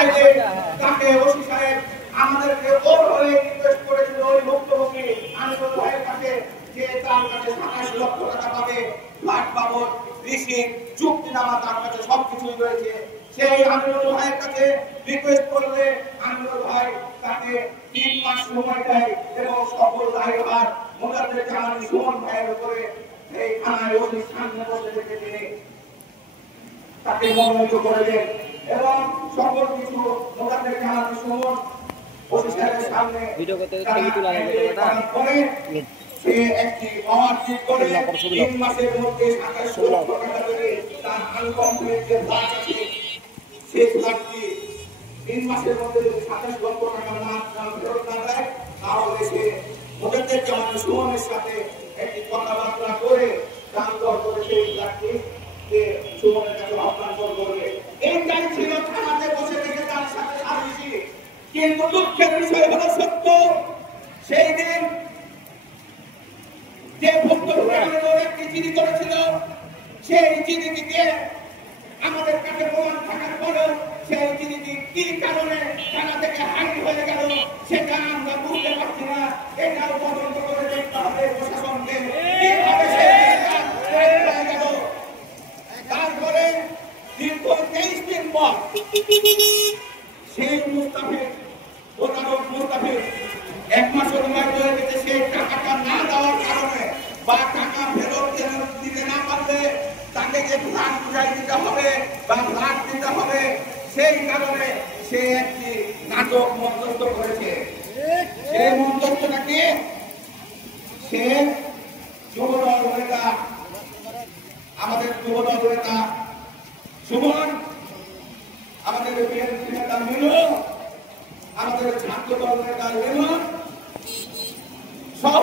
চাইলে তাকে ওসি সাহেব আমাদেরকে ওভাবে রিকোয়েস্ট করেছিল ওই ভুক্তভোগী আমিনুল ভাইয়ের কাছে যে তার কাছে 27 লক্ষ টাকা পাবে, ফ্ল্যাট বাবদ, রিসিট, চুক্তিনামা তার কাছে সবকিছুই রয়েছে। সেই আমিনুল ভাইয়ের কাছে রিকোয়েস্ট করলে আমিনুল ভাই তাকে 3 মাস সময় দেয় এবং সকল দায়ভার মোজাদ্দেদ জামান সুমন ভাইয়ের উপরে এই থানায় ওসির সামনে বসে থেকে তিনি তাকে মনোনীত করে দেন এবং সকল কিছু মোজাদ্দেদ জামান সুমন ওসি সাহেবের সামনে ভিডিও করতে তুলা লাগবে সে একটি অমার্জিত করে 3 মাসের মধ্যে 27 লক্ষ টাকা করে তার আনকমপ্লিট যে ফ্ল্যাট আছে সেই ফ্ল্যাটটি 3 মাসের মধ্যে যদি 27 লক্ষ টাকা না ফেরত না দেয় তাহলে সে মোজাদ্দেদ জামান সুমনের সাথে একটি কথাবার্তা করে দাম দর করে সেই ফ্ল্যাটটি সুমনের কাছে হস্তান্তর করবে। এইটাই ছিল থানাতে বসে থেকে তার সাথে সালিশি। কিন্তু দুঃখের বিষয় হলো সত্য, সেই দিন যে ভুক্তভোগী একটি চিঠি করেছিল সেই চিঠিটিকে আমাদের কাছে প্রমাণ থাকার পরেও সেই চিঠিটি কি কারণে থানা থেকে হাইড হয়ে গেল সেটা আমরা বুঝতে পারছি না। এটাও তদন্ত করে দেখতে হবে প্রশাসনকে কিভাবে হয়ে গেল। তারপরে দীর্ঘ 23 দিন পর সেই মুস্তাফিজ প্রতারক মুস্তাফিজ 1 মাস অতিবাহিত হয়ে গেছে। সেই টাকাটা না দেওয়ার কারণে বা টাকা ফেরত দিতে না পারলে তাকে যে ফ্ল্যাট বুঝাই দিতে হবে বা ফ্ল্যাট দিতে হবে, সেই কারণে সে একটি নাটক মধ্যস্থ করেছে। সেই মধ্যস্থটা কি? সে যুবদল নেতা, আমাদের যুবদল নেতা সুমন, আমাদের বিএনপি নেতা মিনু, আমাদের ছাত্রদল নেতা লেমন সহ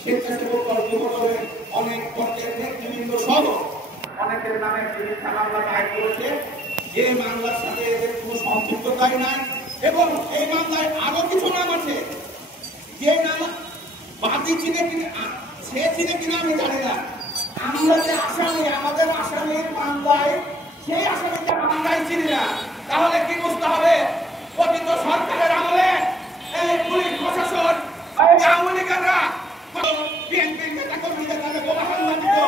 স্বেচ্ছাসেবক দল যুবদলের অনেক পর্যায়ের নেতৃবৃন্দ সহ অনেকের নামে মিথ্যা মামলা দায়ের করেছে, যে মামলার সাথে এদের কোনো সম্পৃক্ততাই নাই। এবং এই মামলায় আরো কিছু নাম আছে, যে নাম বাদী ছিল কিনা সে ছিল কিনা আমি জানি না। আমরা যে আসামি, আমাদের আসামির মামলায় সেই আসামিটা আমরাই চিনি না, তাহলে কি বুঝতে হবে? পতিত সরকারের আমলে এই পুলিশ প্রশাসন আওয়ামী লীগেরা বিএনপির নেতা কর্মীদের নামে গোলা হামলা দিত,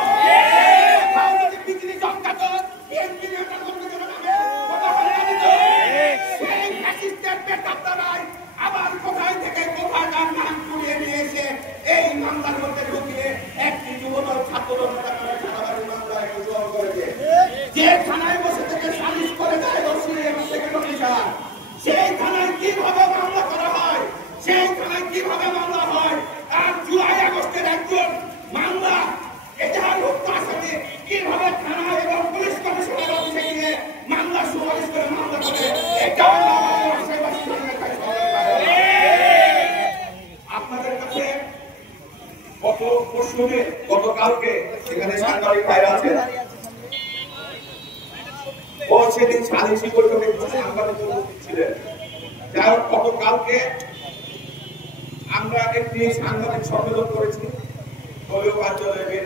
বিজলি চমকাত, বিএনপি নেতা কর্মীদের নামে গোলা হামলা দিত। সেই ফ্যাসিস্টের পেটাপ্তারাই আবার কোথায় থেকে কোথায় তার নাম কুড়িয়ে নিয়ে এসে এই মামলার মধ্যে ঢুকিয়ে একটি যুবদল ছাত্রদল নেতা ছাড়াবাড়ির মামলায় গ্রহণ করেছে। যে থানায় বসে থেকে সালিশ করে দেয় সেই থানায় কিভাবে মামলা করা হয়, সেই থানায় কিভাবে মামলা হয়, আর জুলাই আগস্টের একজন মামলা এজাহারভুক্ত আসামি কিভাবে থানা এবং পুলিশ কমিশনের অফিসে গিয়ে মামলা সুপারিশ করে মামলা করে, এটা আপনাদের কাছে গতকালকে সেখানে সাংবাদিক ভাইরা আছেন, ও সেদিন সালিশি বৈঠকে সাংবাদিক ছিলেন। যাই হোক, গতকালকে আমরা একটি সাংবাদিক সম্মেলন করেছি দলীয় কার্যালয়ে,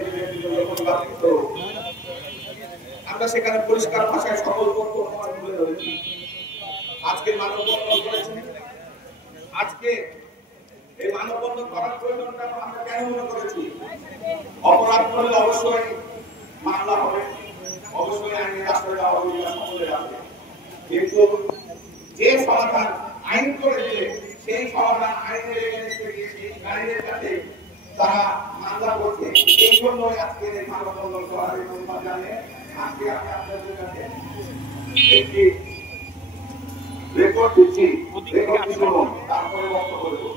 আমরা সেখানে পরিষ্কার ভাষায় সকল বক্তব্য তুলে ধরেছি। আজকে মানববন্ধন করেছি। আজকে এই মানববন্ধন করার প্রয়োজনটা আমরা কেন মনে করেছি? অপরাধ করলে অবশ্যই মামলা হবে, অবশ্যই আইনি রাষ্ট্রের সকলের আছে, কিন্তু যে সমাধান আইন করেছে সেই সমাধান আইনের গাড়িদের কাছে তারা মামলা করছে। এই জন্য আজকে এই মানববন্ধন করার অনুমতি জানিয়ে আজকে আমি আপনাদের কাছে একটি রেকর্ড দিচ্ছি, তারপরে বক্তব্য করবো।